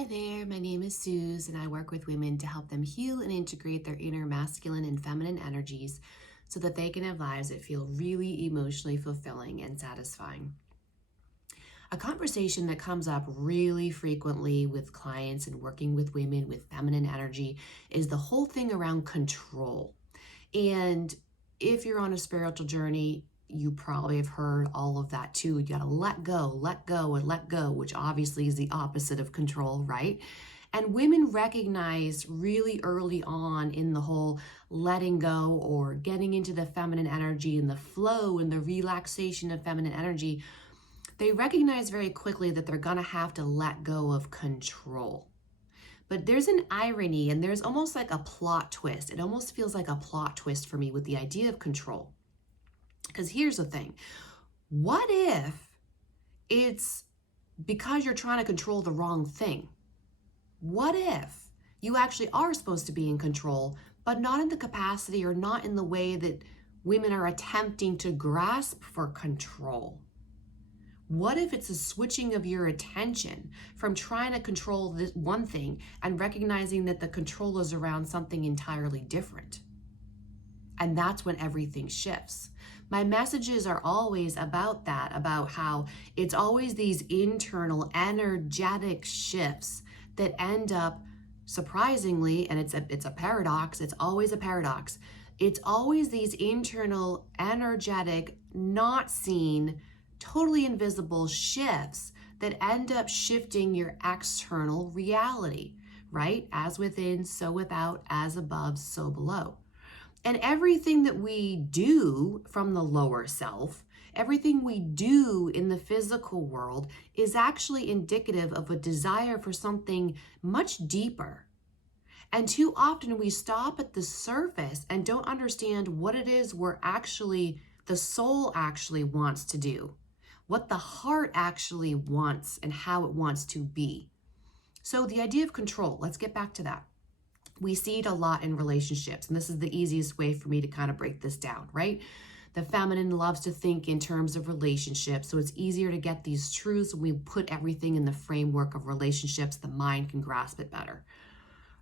Hi there, my name is Suze, and I work with women to help them heal and integrate their inner masculine and feminine energies so that they can have lives that feel really emotionally fulfilling and satisfying. A conversation that comes up really frequently with clients and working with women with feminine energy is the whole thing around control. And if you're on a spiritual journey, you probably have heard all of that too. You gotta let go, and let go, which obviously is the opposite of control, right? And women recognize really early on in the whole letting go or getting into the feminine energy and the flow and the relaxation of feminine energy, they recognize very quickly that they're gonna have to let go of control. But there's an irony and there's almost like a plot twist. It almost feels like a plot twist for me with the idea of control. Because here's the thing. What if it's because you're trying to control the wrong thing? What if you actually are supposed to be in control, but not in the capacity or not in the way that women are attempting to grasp for control? What if it's a switching of your attention from trying to control this one thing and recognizing that the control is around something entirely different? And that's when everything shifts. My messages are always about that, about how it's always these internal energetic shifts that end up surprisingly, and it's a paradox, it's always a paradox. It's always these internal, energetic, not seen, totally invisible shifts that end up shifting your external reality, right? As within, so without, as above, so below. And everything that we do from the lower self, everything we do in the physical world is actually indicative of a desire for something much deeper. And too often we stop at the surface and don't understand what it is the soul actually wants to do, what the heart actually wants and how it wants to be. So the idea of control, let's get back to that. We see it a lot in relationships, and this is the easiest way for me to kind of break this down, right? The feminine loves to think in terms of relationships, so it's easier to get these truths when we put everything in the framework of relationships. The mind can grasp it better.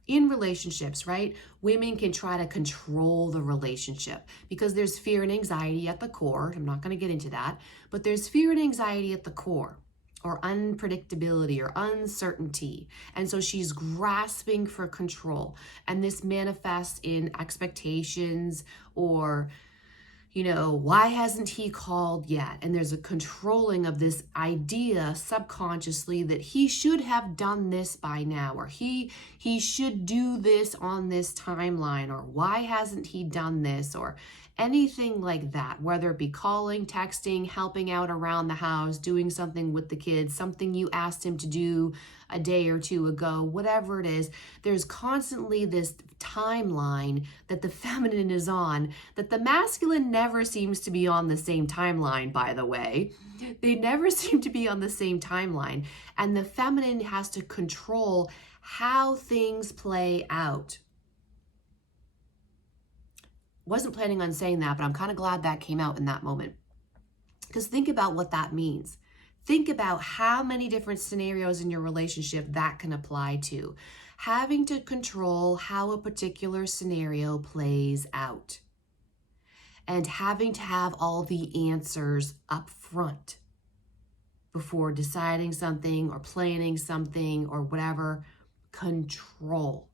In relationships, right, women can try to control the relationship because there's fear and anxiety at the core. I'm not going to get into that, but there's fear and anxiety at the core, or unpredictability or uncertainty. And so she's grasping for control. And this manifests in expectations or, why hasn't he called yet? And there's a controlling of this idea subconsciously that he should have done this by now, or he should do this on this timeline, or why hasn't he done this, or anything like that, whether it be calling, texting, helping out around the house, doing something with the kids, something you asked him to do a day or two ago, whatever it is. There's constantly this timeline that the feminine is on, that the masculine never seems to be on the same timeline, by the way. They never seem to be on the same timeline. And the feminine has to control how things play out. Wasn't planning on saying that, but I'm kind of glad that came out in that moment. Because think about what that means. Think about how many different scenarios in your relationship that can apply to. Having to control how a particular scenario plays out. And having to have all the answers up front before deciding something or planning something or whatever. Control.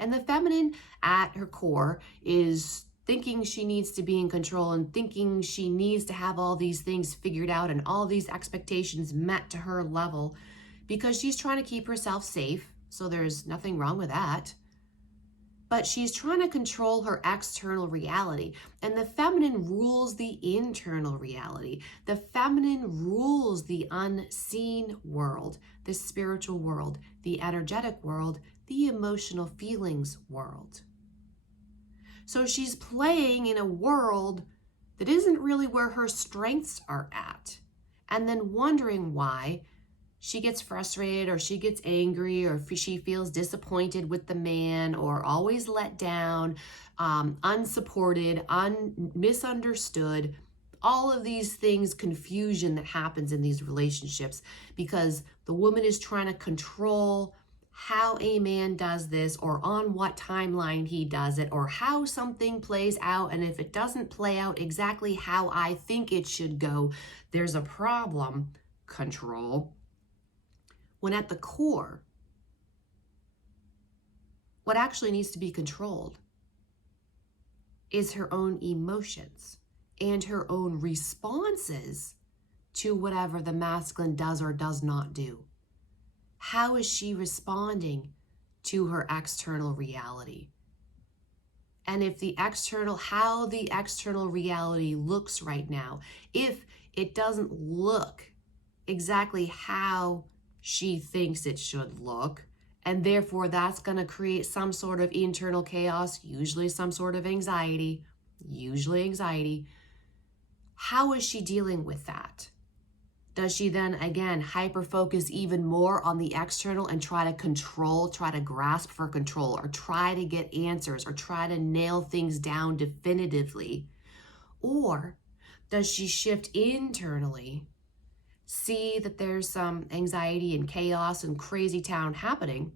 And the feminine at her core is thinking she needs to be in control and thinking she needs to have all these things figured out and all these expectations met to her level because she's trying to keep herself safe. So there's nothing wrong with that. But she's trying to control her external reality. And the feminine rules the internal reality. The feminine rules the unseen world, the spiritual world, the energetic world, the emotional feelings world. So she's playing in a world that isn't really where her strengths are at. And then wondering why she gets frustrated or she gets angry or she feels disappointed with the man or always let down, unsupported, misunderstood. All of these things, confusion that happens in these relationships because the woman is trying to control how a man does this or on what timeline he does it or how something plays out. And if it doesn't play out exactly how I think it should go, there's a problem. Control. When at the core, what actually needs to be controlled is her own emotions and her own responses to whatever the masculine does or does not do. How is she responding to her external reality? And if how the external reality looks right now, if it doesn't look exactly how she thinks it should look, and therefore that's going to create some sort of internal chaos, usually some sort of anxiety, how is she dealing with that? Does she then, again, hyper-focus even more on the external and try to grasp for control, or try to get answers, or try to nail things down definitively? Or does she shift internally, see that there's some anxiety and chaos and crazy town happening,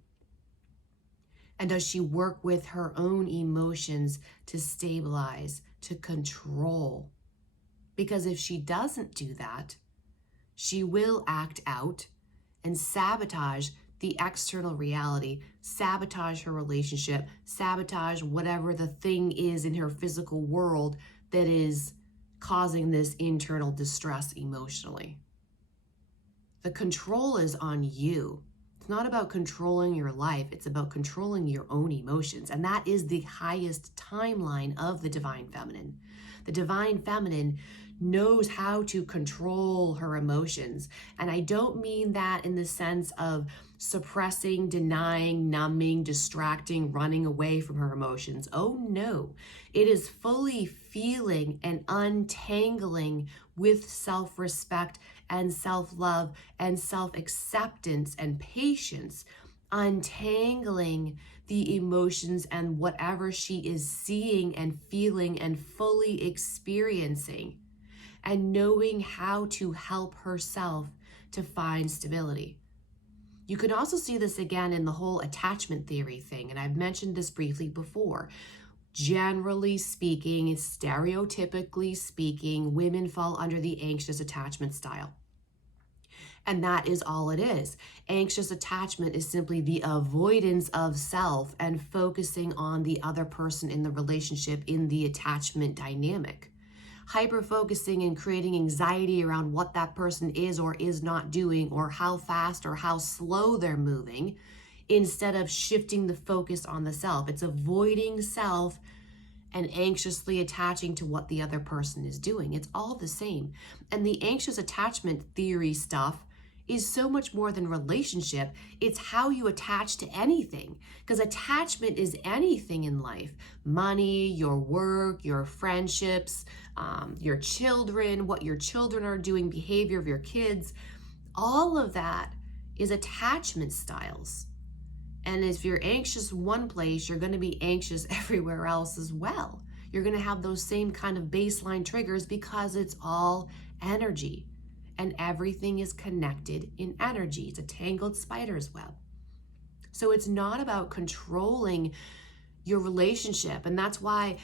and does she work with her own emotions to stabilize, to control? Because if she doesn't do that, she will act out and sabotage the external reality, sabotage her relationship, sabotage whatever the thing is in her physical world that is causing this internal distress emotionally. The control is on you. It's not about controlling your life. It's about controlling your own emotions. And that is the highest timeline of the Divine Feminine. The Divine Feminine knows how to control her emotions. And I don't mean that in the sense of suppressing, denying, numbing, distracting, running away from her emotions. Oh no, it is fully feeling and untangling with self-respect and self-love and self-acceptance and patience, untangling the emotions and whatever she is seeing and feeling and fully experiencing, and knowing how to help herself to find stability. You can also see this again in the whole attachment theory thing, and I've mentioned this briefly before. Generally speaking, stereotypically speaking, women fall under the anxious attachment style. And that is all it is. Anxious attachment is simply the avoidance of self and focusing on the other person in the relationship, in the attachment dynamic. Hyper-focusing and creating anxiety around what that person is or is not doing, or how fast or how slow they're moving, instead of shifting the focus on the self. It's avoiding self and anxiously attaching to what the other person is doing. It's all the same. And the anxious attachment theory stuff is so much more than relationship. It's how you attach to anything, because attachment is anything in life. Money, your work, your friendships, your children, what your children are doing, behavior of your kids, all of that is attachment styles. And if you're anxious one place, you're going to be anxious everywhere else as well. You're going to have those same kind of baseline triggers because it's all energy. And everything is connected in energy. It's a tangled spider's web. So it's not about controlling your relationship. And that's why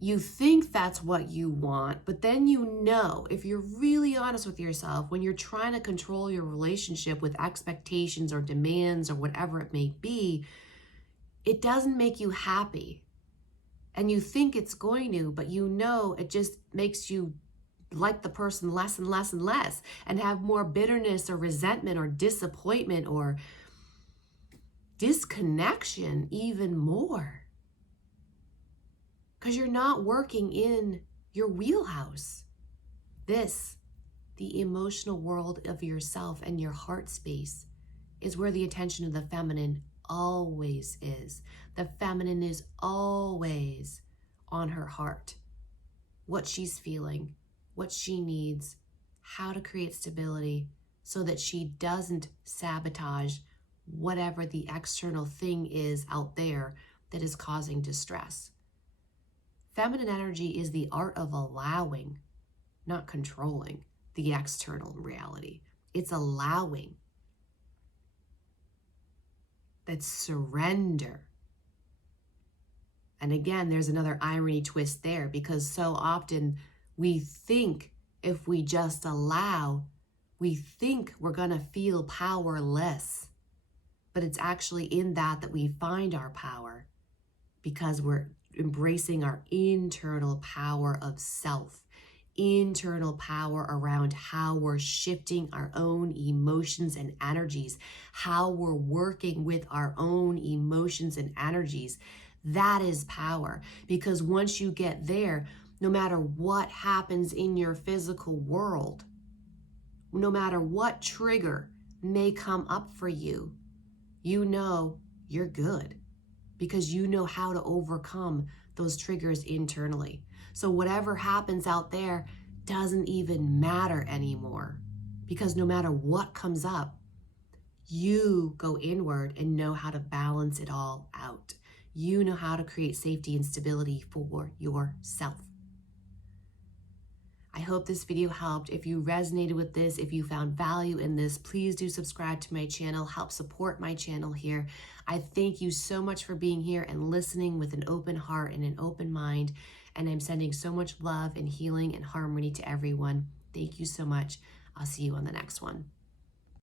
you think that's what you want, but then you know, if you're really honest with yourself, when you're trying to control your relationship with expectations or demands or whatever it may be, it doesn't make you happy. And you think it's going to, but you know it just makes you like the person less and less and less, and have more bitterness or resentment or disappointment or disconnection even more. Because you're not working in your wheelhouse. This, the emotional world of yourself and your heart space, is where the attention of the feminine always is. The feminine is always on her heart. What she's feeling, what she needs, how to create stability so that she doesn't sabotage whatever the external thing is out there that is causing distress. Feminine energy is the art of allowing, not controlling, the external reality. It's allowing. It's surrender. And again, there's another irony twist there, because so often we think if we just allow, we think we're going to feel powerless. But it's actually in that we find our power, because we're embracing our internal power of self, internal power around how we're shifting our own emotions and energies, how we're working with our own emotions and energies. That is power, because once you get there, no matter what happens in your physical world, no matter what trigger may come up for you, you know you're good, because you know how to overcome those triggers internally. So whatever happens out there doesn't even matter anymore, because no matter what comes up, you go inward and know how to balance it all out. You know how to create safety and stability for yourself. I hope this video helped. If you resonated with this, if you found value in this, please do subscribe to my channel. Help support my channel here. I thank you so much for being here and listening with an open heart and an open mind. And I'm sending so much love and healing and harmony to everyone. Thank you so much. I'll see you on the next one.